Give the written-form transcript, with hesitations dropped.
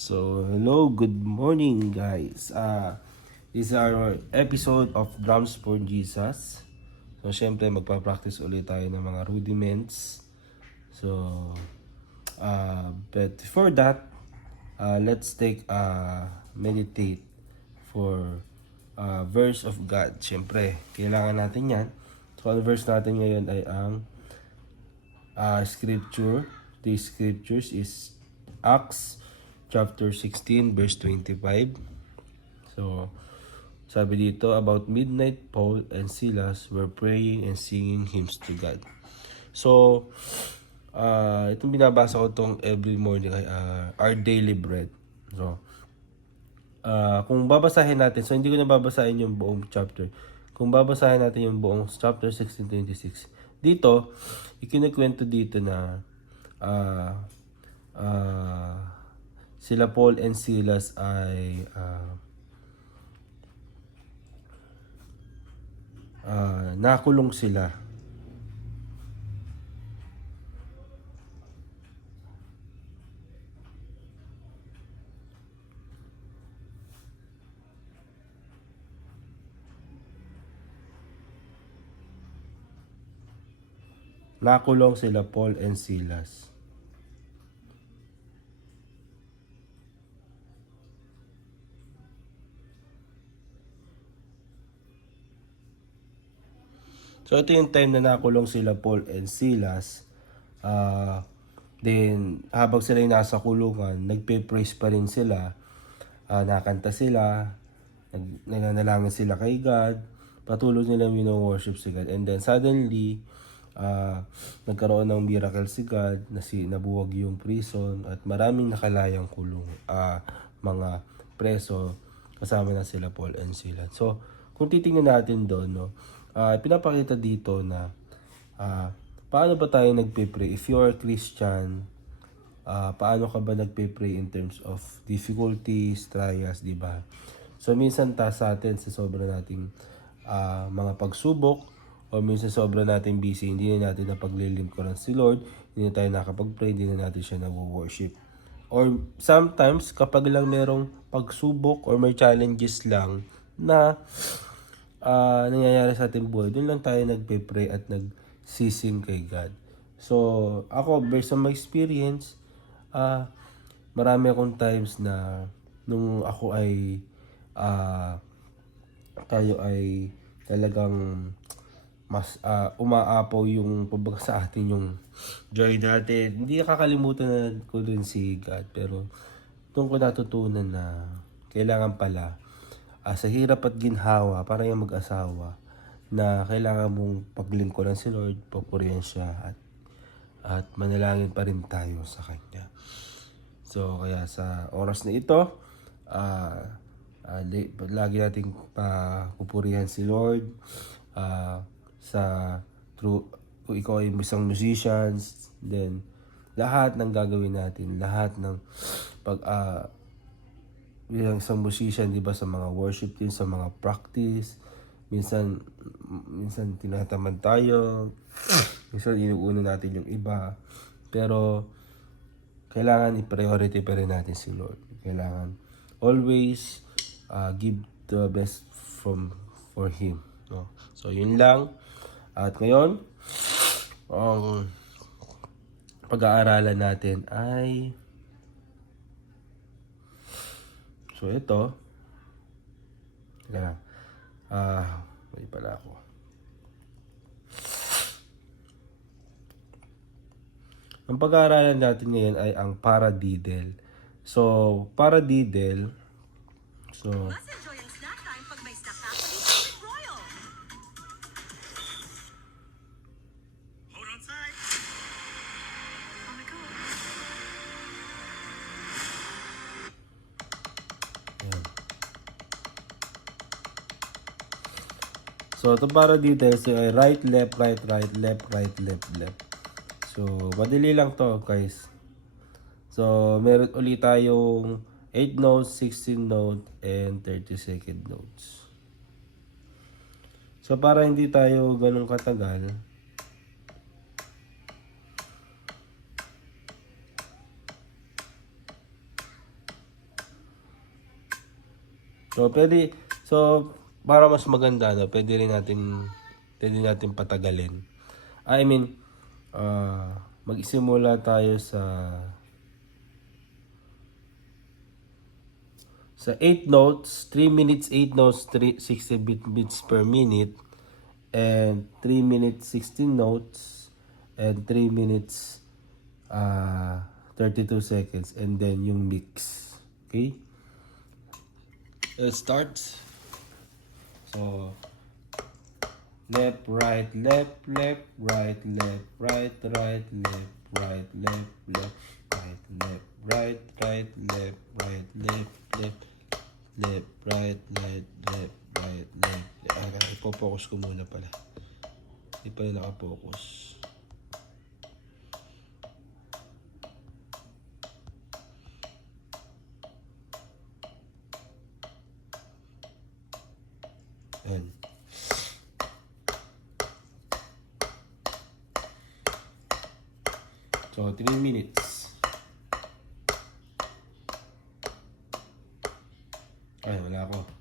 So, hello, good morning guys. This is our episode of Drums for Jesus. So, syempre magpa-practice ulit tayo ng mga rudiments. So, but before that, let's take meditate for verse of God. Syempre, kailangan natin yan. So, ang verse natin ngayon ay ang scripture. The scriptures is Acts chapter 16 verse 25. So, sabi dito, about midnight, Paul and Silas were praying and singing hymns to God. So, itong binabasa ko tong every morning ay our daily bread. So, kung babasahin natin, so hindi ko na babasahin yung buong chapter. Kung babasahin natin yung buong chapter 16:26, dito, ikinikwento dito na sila Paul and Silas ay nakulong sila. Nakulong sila Paul and Silas. So, ito yung time na nakulong sila Paul and Silas. Then, habang sila yung nasa kulungan, nagpe-praise pa rin sila. Nakanta sila. Nananalangin sila kay God. Patuloy nilang worship si God. And then, suddenly, nagkaroon ng miracle si God. Nabuwag yung prison. At maraming nakalayang kulong. Mga preso. Kasama na sila Paul and Silas. So, kung titingnan natin doon, no, pinapakita dito na paano ba tayo nagpe-pray? If you are Christian, paano ka ba nagpe-pray in terms of difficulties, trials, di ba? So, minsan sa atin, sa sobra nating mga pagsubok, o minsan sobra nating busy, hindi na natin napaglilingkuran si Lord, hindi na tayo nakapag-pray, hindi na natin siya na-worship. Or sometimes, kapag lang merong pagsubok or may challenges lang na nangyayari sa ating buhay, doon lang tayo nagpe-pray at nagsising kay God. So, ako, based on my experience, marami akong times na nung ako ay tayo ay talagang mas umaapaw yung pagbaga sa atin yung joy natin. Hindi nakakalimutan na ko dun si God, pero doon ko natutunan na kailangan pala sa hirap at ginhawa, para yung mag-asawa, na kailangan mong paglingkuran si Lord, papurihan siya, at manalangin pa rin tayo sa Kanya. So, kaya sa oras na ito, lagi nating papurihan si Lord, kung ikaw ay isang musicians, then lahat ng gagawin natin, lahat ng bilang isang musician, di ba, sa mga worship team, sa mga practice, minsan tinatamad tayo, minsan inuuna natin yung iba, pero kailangan i-priority pa rin natin si Lord. Kailangan always give the best for Him, no? So, yun lang. At ngayon, ang pag-aaralan natin ay ito. Teka lang. May pala ako. Ang pag-aaralan natin ngayon ay ang paradiddle. So, paradiddle. So, Mas enjoy ang snack time pag may snack taco dito with Royal. Hold on tight. Oh my God. ayan. So, ito paradiddle. So, right, left, right, right, left, right, left, left. So, madali lang to, guys. So, meron ulit tayong 8 notes, 16 note, and 30-second notes. So, para hindi tayo ganun katagal, So, para mas maganda, no, pwede natin patagalin. I mean, magsimula tayo sa 8 notes, 3 minutes 8 notes, 60 beats per minute, and 3 minutes 16 notes, and 3 minutes 32 seconds, and then yung mix. Okay? Let's start. So, left, right, left, left, right, left, right, right, left, right, left, left, right, left, right, right, left, right, left, left, left, right, left, left, right, left. Ipo-focus ko muna pala. Hindi pala naka-focus. Ayan. So, 3 minutes. Ay, wala ako.